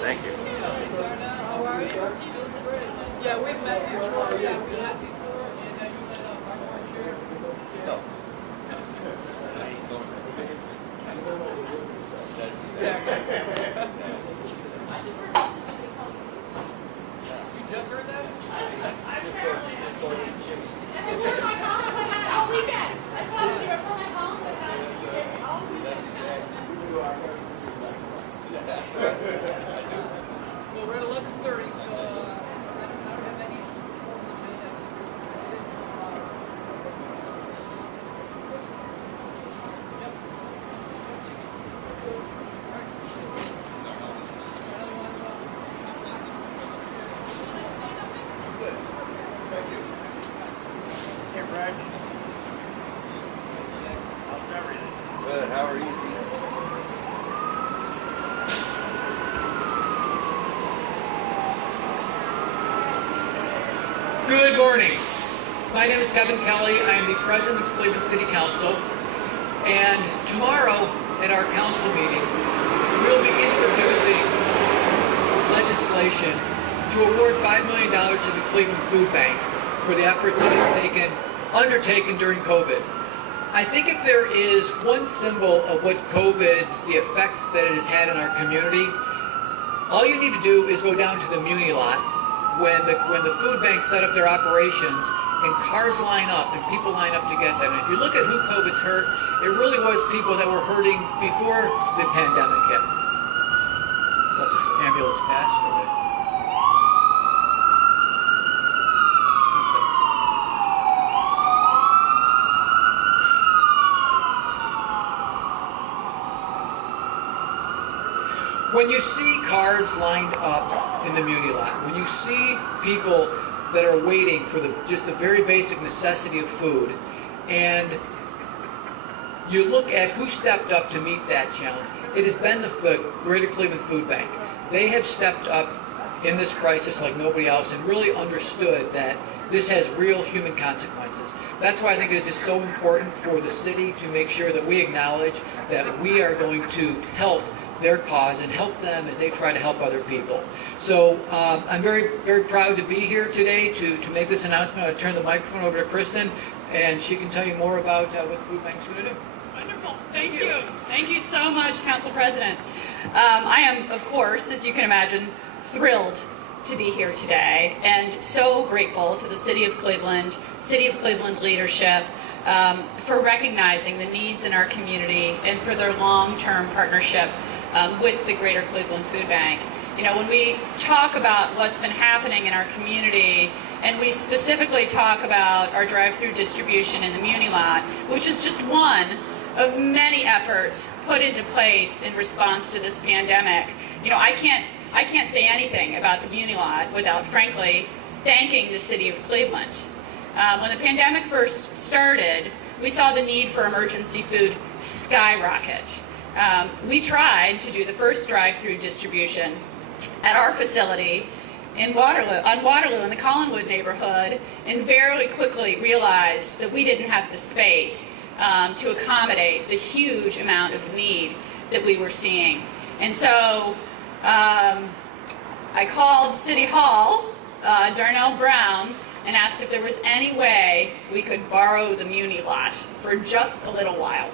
Thank you. How are you? Yeah, we've met before. Yeah, we met before, and you met my board chair. No. You just heard that? All weekend. I followed you. I followed my mom. All weekend. Well, we're at 11:30, so I don't have any formal business. Yep. Hey, Brad. How's everything? Good. How are you, Dean? Good morning. My name is Kevin Kelly. I am the president of Cleveland City Council. And tomorrow at our council meeting, we'll be introducing legislation to award $5 million to the Cleveland Food Bank for the efforts that it's undertaken during COVID. I think if there is one symbol of what COVID, the effects that it has had in our community, all you need to do is go down to the Muni lot when the food bank set up their operations and cars line up and people line up to get them. And if you look at who COVID's hurt, it really was people that were hurting before the pandemic hit. Let this ambulance pass. When you see cars lined up in the Muni lot, when you see people that are waiting for just the very basic necessity of food, and you look at who stepped up to meet that challenge, it has been the Greater Cleveland Food Bank. They have stepped up in this crisis like nobody else and really understood that this has real human consequences. That's why I think it is just so important for the city to make sure that we acknowledge that we are going to help their cause and help them as they try to help other people. So I'm very, very proud to be here today to make this announcement. I'll turn the microphone over to Kristen, and she can tell you more about what the food bank's going to do. Wonderful. Thank you. Thank you so much, Council President. I am, of course, as you can imagine, thrilled to be here today and so grateful to the City of Cleveland leadership for recognizing the needs in our community and for their long-term partnership with the Greater Cleveland Food Bank. You know, when we talk about what's been happening in our community, and we specifically talk about our drive-through distribution in the Muni lot, which is just one of many efforts put into place in response to this pandemic. You know, I can't say anything about the Muni lot without, frankly, thanking the City of Cleveland. When the pandemic first started, we saw the need for emergency food skyrocket. We tried to do the first drive-through distribution at our facility on Waterloo in the Collinwood neighborhood, and very quickly realized that we didn't have the space to accommodate the huge amount of need that we were seeing. And so I called City Hall, Darnell Brown, and asked if there was any way we could borrow the Muni lot for just a little while.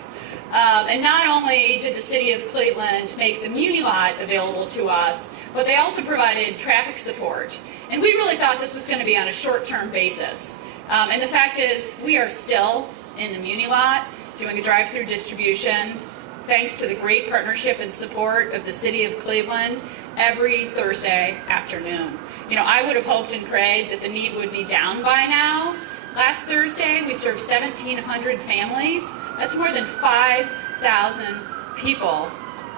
And not only did the city of Cleveland make the Muni Lot available to us, but they also provided traffic support. And we really thought this was going to be on a short-term basis. And the fact is, we are still in the Muni Lot doing a drive-through distribution, thanks to the great partnership and support of the city of Cleveland, every Thursday afternoon. You know, I would have hoped and prayed that the need would be down by now. Last Thursday, we served 1,700 families. That's more than 5,000 people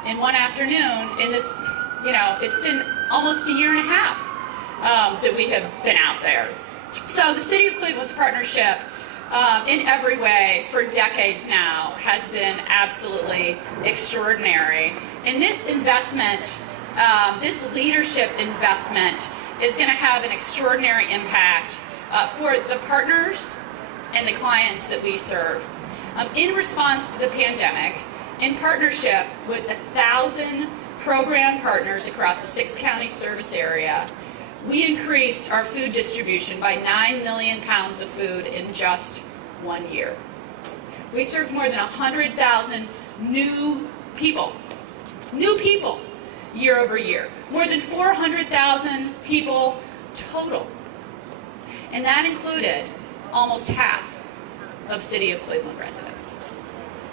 in one afternoon in this, you know, it's been almost a year and a half that we have been out there. So the City of Cleveland's partnership in every way for decades now has been absolutely extraordinary. And this investment, this leadership investment is going to have an extraordinary impact for the partners and the clients that we serve. In response to the pandemic, in partnership with 1,000 program partners across the 6-county service area, we increased our food distribution by 9 million pounds of food in just 1 year. We served more than 100,000 new people, year over year. More than 400,000 people total. And that included almost half of City of Cleveland residents.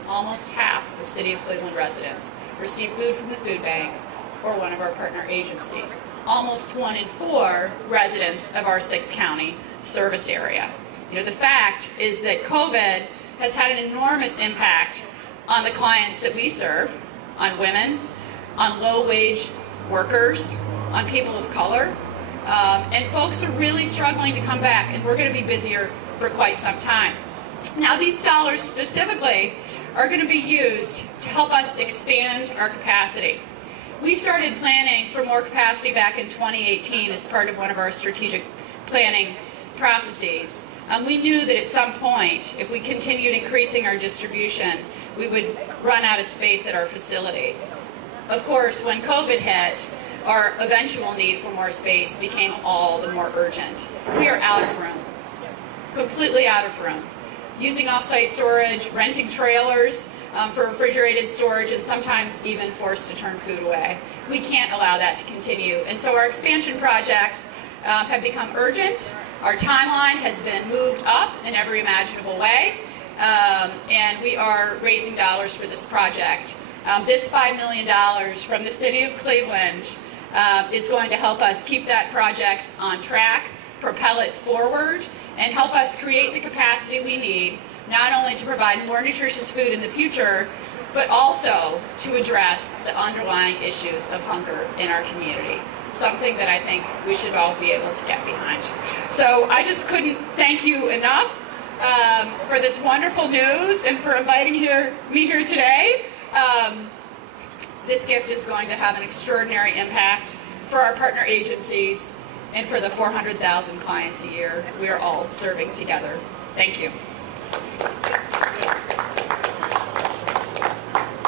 Almost half of City of Cleveland residents receive food from the food bank or one of our partner agencies. Almost 1 in 4 residents of our 6-county service area. You know, the fact is that COVID has had an enormous impact on the clients that we serve, on women, on low-wage workers, on people of color, and folks are really struggling to come back, and we're going to be busier for quite some time. Now, these dollars specifically are going to be used to help us expand our capacity. We started planning for more capacity back in 2018 as part of one of our strategic planning processes. We knew that at some point, if we continued increasing our distribution, we would run out of space at our facility. Of course, when COVID hit, our eventual need for more space became all the more urgent. We are out of room, completely out of room. Using off-site storage, renting trailers for refrigerated storage, and sometimes even forced to turn food away. We can't allow that to continue. And so our expansion projects have become urgent. Our timeline has been moved up in every imaginable way, and we are raising dollars for this project. This $5 million from the City of Cleveland is going to help us keep that project on track, propel it forward, and help us create the capacity we need, not only to provide more nutritious food in the future, but also to address the underlying issues of hunger in our community. Something that I think we should all be able to get behind. So I just couldn't thank you enough for this wonderful news and for inviting me here today. This gift is going to have an extraordinary impact for our partner agencies and for the 400,000 clients a year we are all serving together. Thank you.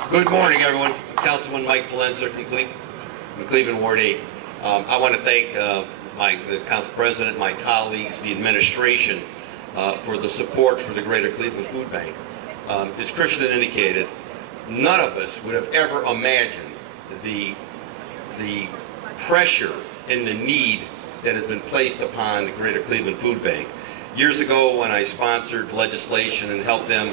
Good morning, everyone. Councilman Mike Palenza from Cleveland Ward 8. I want to thank the council president, my colleagues, the administration for the support for the Greater Cleveland Food Bank. As Christian indicated, none of us would have ever imagined the pressure and the need that has been placed upon the Greater Cleveland Food Bank. Years ago, when I sponsored legislation and helped them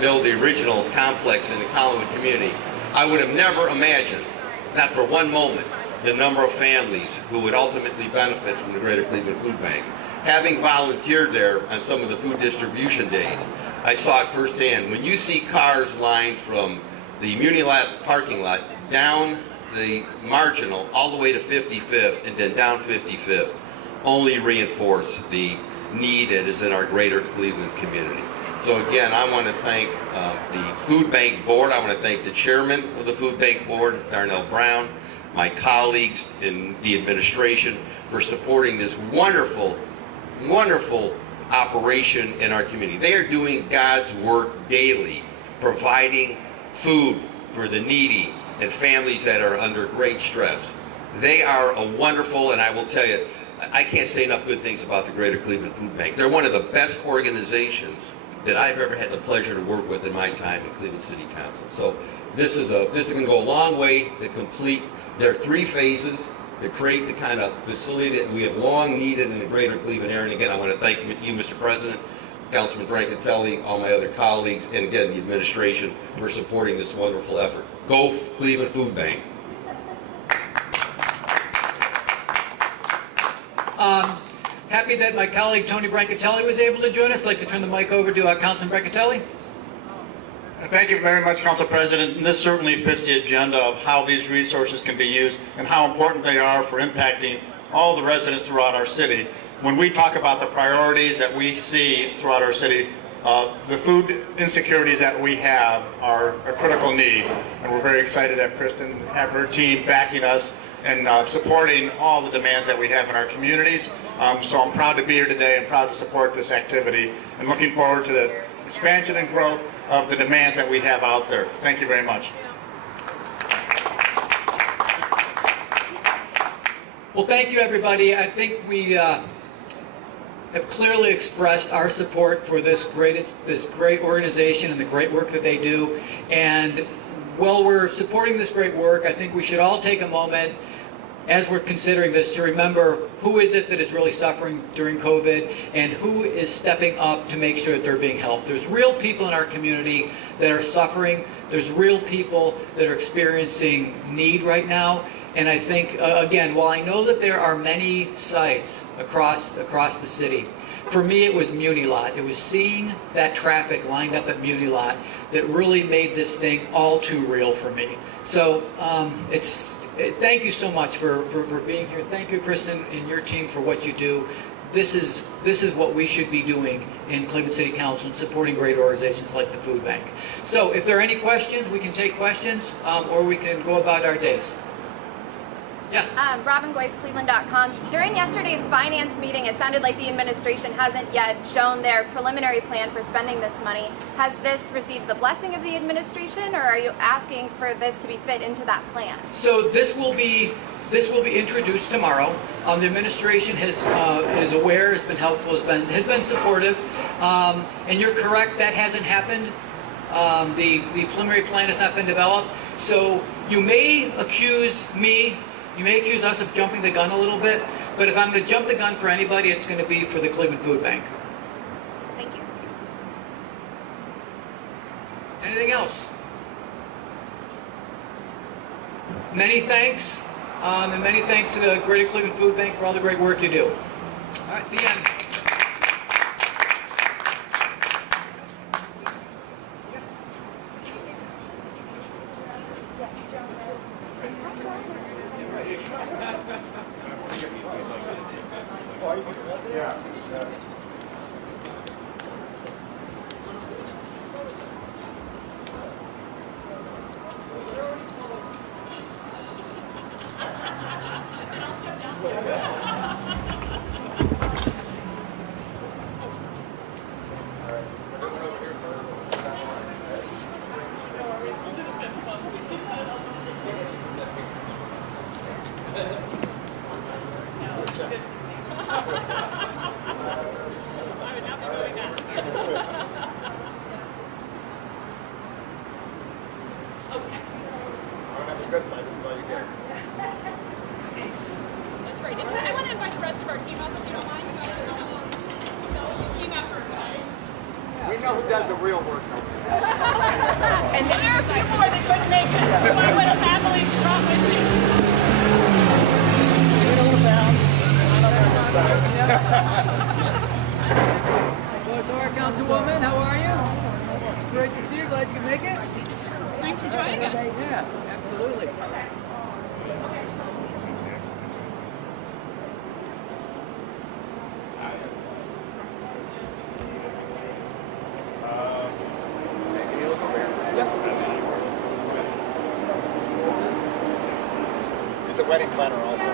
build the original complex in the Collinwood community, I would have never imagined, not for one moment, the number of families who would ultimately benefit from the Greater Cleveland Food Bank. Having volunteered there on some of the food distribution days, I saw it firsthand. When you see cars lined from the Muni Lot parking lot down the Marginal all the way to 55th and then down 55th, only reinforce the need that is in our Greater Cleveland community. So again, I want to thank the Food Bank Board. I want to thank the chairman of the Food Bank Board, Darnell Brown, my colleagues in the administration for supporting this wonderful, wonderful operation in our community. They are doing God's work daily, providing food for the needy and families that are under great stress. They are a wonderful, and I will tell you, I can't say enough good things about the Greater Cleveland Food Bank. They're one of the best organizations that I've ever had the pleasure to work with in my time in Cleveland City Council. So this is going to go a long way to complete. There are 3 phases to create the kind of facility that we have long needed in the greater Cleveland area. And again, I want to thank you, Mr. President, Councilman Brancatelli, all my other colleagues, and again, the administration for supporting this wonderful effort. Go Cleveland Food Bank. Happy that my colleague Tony Brancatelli was able to join us. I'd like to turn the mic over to Councilman Brancatelli. Thank you very much, Council President. And this certainly fits the agenda of how these resources can be used and how important they are for impacting all the residents throughout our city. When we talk about the priorities that we see throughout our city, the food insecurities that we have are a critical need. And we're very excited that Kristen have her team backing us and supporting all the demands that we have in our communities. So I'm proud to be here today and proud to support this activity and looking forward to the expansion and growth of the demands that we have out there. Thank you very much. Well, thank you, everybody. I think we have clearly expressed our support for this great organization and the great work that they do. And while we're supporting this great work, I think we should all take a moment as we're considering this to remember who is it that is really suffering during COVID and who is stepping up to make sure that they're being helped. There's real people in our community that are suffering. There's real people that are experiencing need right now. And I think, again, while I know that there are many sites across the city, for me it was Muni Lot. It was seeing that traffic lined up at Muni Lot that really made this thing all too real for me. So thank you so much for being here. Thank you, Kristen, and your team for what you do. This is what we should be doing in Cleveland City Council and supporting great organizations like the Food Bank. So if there are any questions, we can take questions or we can go about our days. Yes. Robin Goyce, Cleveland.com. During yesterday's finance meeting, it sounded like the administration hasn't yet shown their preliminary plan for spending this money. Has this received the blessing of the administration, or are you asking for this to be fit into that plan? So this will be introduced tomorrow. The administration is aware, has been helpful, has been supportive, and you're correct, that hasn't happened. The preliminary plan has not been developed. So you may accuse me. You may accuse us of jumping the gun a little bit, but if I'm going to jump the gun for anybody, it's going to be for the Cleveland Food Bank. Thank you. Anything else? Many thanks, and many thanks to the Greater Cleveland Food Bank for all the great work you do. All right, the end. I want to invite the rest of our team up if you don't mind. So it's a team effort, right? We know who does the real work. And there are a few more that couldn't make it. So I would have happily brought with me. Laura, Councilwoman, how are you? Great to see you. Glad you can make it. Thanks for joining us. Yeah, absolutely. He's a wedding planner also.